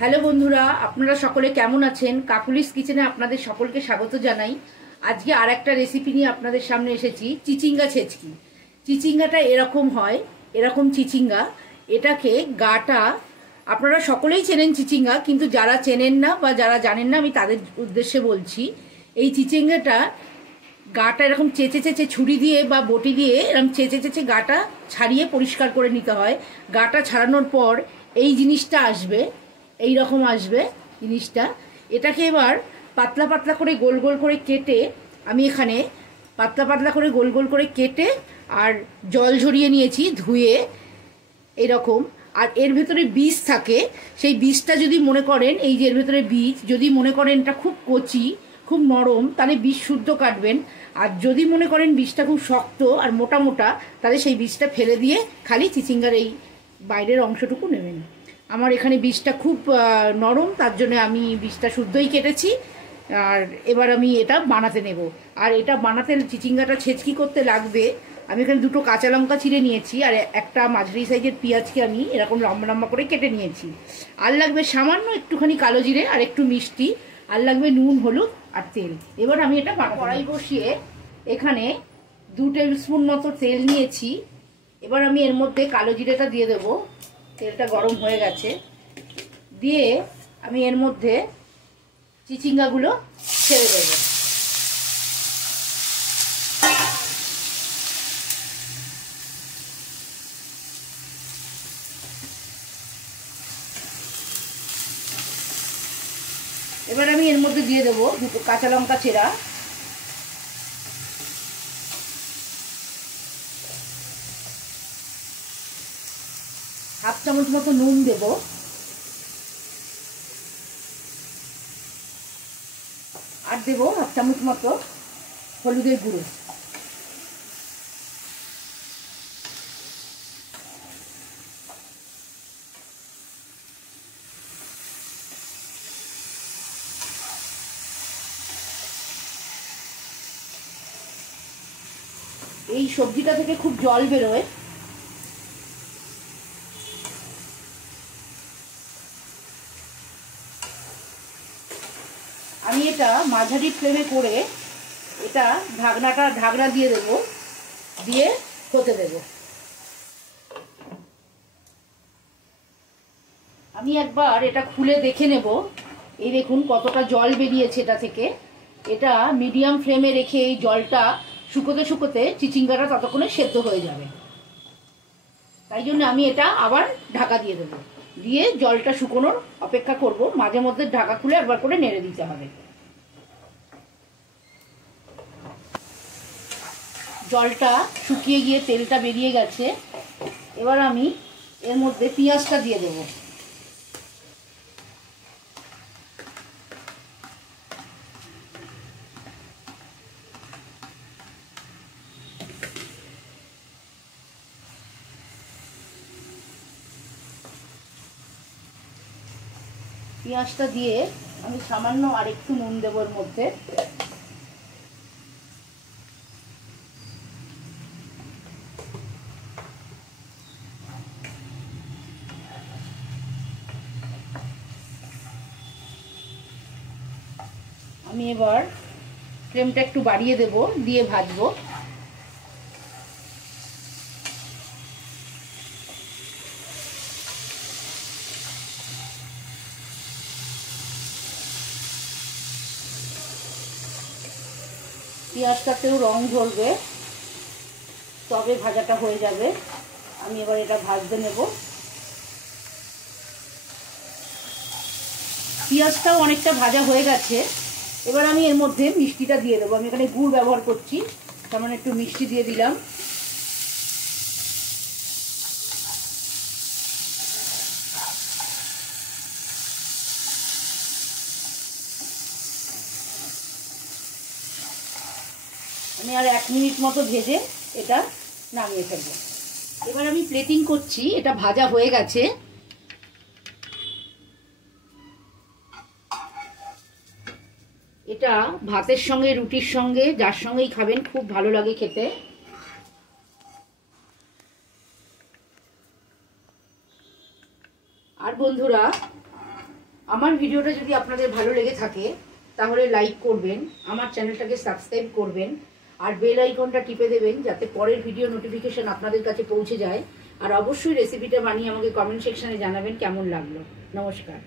Hello বন্ধুরা, আপনারা সকলে কেমন আছেন? কাকুলিস কিচেনে আপনাদের সকলকে স্বাগত জানাই। আজকে আর একটা রেসিপি নিয়ে আপনাদের সামনে এসেছি, চিচিঙ্গা ছেচকি। চিচিঙ্গাটা এরকম হয়, এরকম চিচিঙ্গা। এটাকে গাটা, আপনারা সকলেই চেনেন চিচিঙ্গা, কিন্তু যারা চেনেন না বা যারা জানেন না আমি তাদের উদ্দেশ্যে বলছি। এই চিচিঙ্গাটা গাটা এরকম চেঁচে চেঁচে ছুরি দিয়ে বা বটি দিয়ে এরকম চেঁচে চেঁচে গাটা ছাড়িয়ে পরিষ্কার করে নিতে হয়। গাটা ছাড়ানোর পর এই জিনিসটা আসবে, এই রকম আসবে জিনিসটা। এটাকে এবার পাতলা পাতলা করে গোল গোল করে কেটে, আমি এখানে পাতলা পাতলা করে গোল গোল করে কেটে আর জল ঝরিয়ে নিয়েছি ধুয়ে এরকম। আর এর ভেতরে বীজ থাকে, সেই বীজটা যদি মনে করেন, এই যে এর ভেতরে বীজ, যদি মনে করেন এটা খুব কচি খুব নরম, তাহলে বীজ শুদ্ধ কাটবেন। আর যদি মনে করেন বীজটা খুব শক্ত আর মোটা মোটা, তাহলে সেই বীজটা ফেলে দিয়ে খালি চিচিঙ্গার এই বাইরের অংশটুকু নেবেন। আমার এখানে বীজটা খুব নরম, তার জন্য আমি বীজটা শুদ্ধই কেটেছি। আর এবার আমি এটা বানাতে নেব। আর এটা বানাতে চিচিঙ্গাটা ছেচকি করতে লাগবে, আমি এখানে দুটো কাঁচা লঙ্কা চিড়ে নিয়েছি আর একটা মাঝারি সাইজের পেঁয়াজকে আমি এরকম লম্বা লম্বা করে কেটে নিয়েছি। আর লাগবে সামান্য একটুখানি কালো জিরে আর একটু মিষ্টি, আর লাগবে নুন, হলুদ আর তেল। এবার আমি এটা কড়াই বসিয়ে এখানে 2 টেবিল স্পুন মতো তেল নিয়েছি। এবার আমি এর মধ্যে কালো জিরেটা দিয়ে দেবো। তেলটা গরম হয়ে গেছে, দিয়ে আমি এর মধ্যে চিচিঙ্গাগুলো ছেড়ে দেবো। এবার আমি এর মধ্যে দিয়ে দেবো 2 কাঁচা লঙ্কা চেরা, হাফ চামচ মতো নুন দেব, আর দেব হাফ চামচ মতো হলুদের গুঁড়ো। এই সবজিটা থেকে খুব জল বেরোয়, আমি এটা মাঝারি ফ্লেমে করে এটা ঢাকনা দিয়ে দেবো, দিয়ে হতে দেব। আমি একবার এটা খুলে দেখে নেব। এই দেখুন কতটা জল বেরিয়েছে এটা থেকে। এটা মিডিয়াম ফ্লেমে রেখে এই জলটা শুকোতে শুকোতে চিচিঙ্গাটা ততক্ষণে সেদ্ধ হয়ে যাবে। তাই জন্য আমি এটা আবার ঢাকা দিয়ে দেবো, দিয়ে জলটা শুকোনোর অপেক্ষা করব। মাঝে মধ্যে ঢাকা খুলে একবার করে নেড়ে দিতে হবে। জলটা শুকিয়ে গিয়ে তেলটা বেরিয়ে গেছে। এবার আমি এর মধ্যে পেঁয়াজটা দিয়ে দেবো। পেঁয়াজটা দিয়ে আমি সামান্য আর একটু নুন দেবো এর মধ্যে। আমি এবার ফ্লেমটা একটু বাড়িয়ে দেব, দিয়ে ভাজবো। পেঁয়াজটাতেও রং ধরবে, তবে ভাজাটা হয়ে যাবে। আমি এবার এটা ভাজতে নেব। পেঁয়াজটাও অনেকটা ভাজা হয়ে গেছে। এবার আমি এর মধ্যে মিষ্টিটা দিয়ে দেবো। আমি এখানে গুড় ব্যবহার করছি, তার মানে একটু মিষ্টি দিয়ে দিলাম। আমি আর 1 মিনিট মতো ভেজে এটা নামিয়ে ফেলবো। এবার আমি প্লেটিং করছি। এটা ভাজা হয়ে গেছে। এটা ভাতের সঙ্গে, রুটির সঙ্গে, যার সঙ্গেই খাবেন খুব ভালো লাগে খেতে। আর বন্ধুরা, আমার ভিডিওটা যদি আপনাদের ভালো লেগে থাকে তাহলে লাইক করবেন, আমার চ্যানেলটাকে সাবস্ক্রাইব করবেন, আর বেল আইকনটা টিপে দেবেন যাতে পরের ভিডিও নোটিফিকেশন আপনাদের কাছে পৌঁছে যায়। আর অবশ্যই রেসিপিটা বানিয়ে আমাকে কমেন্ট সেকশনে জানাবেন কেমন লাগলো। নমস্কার।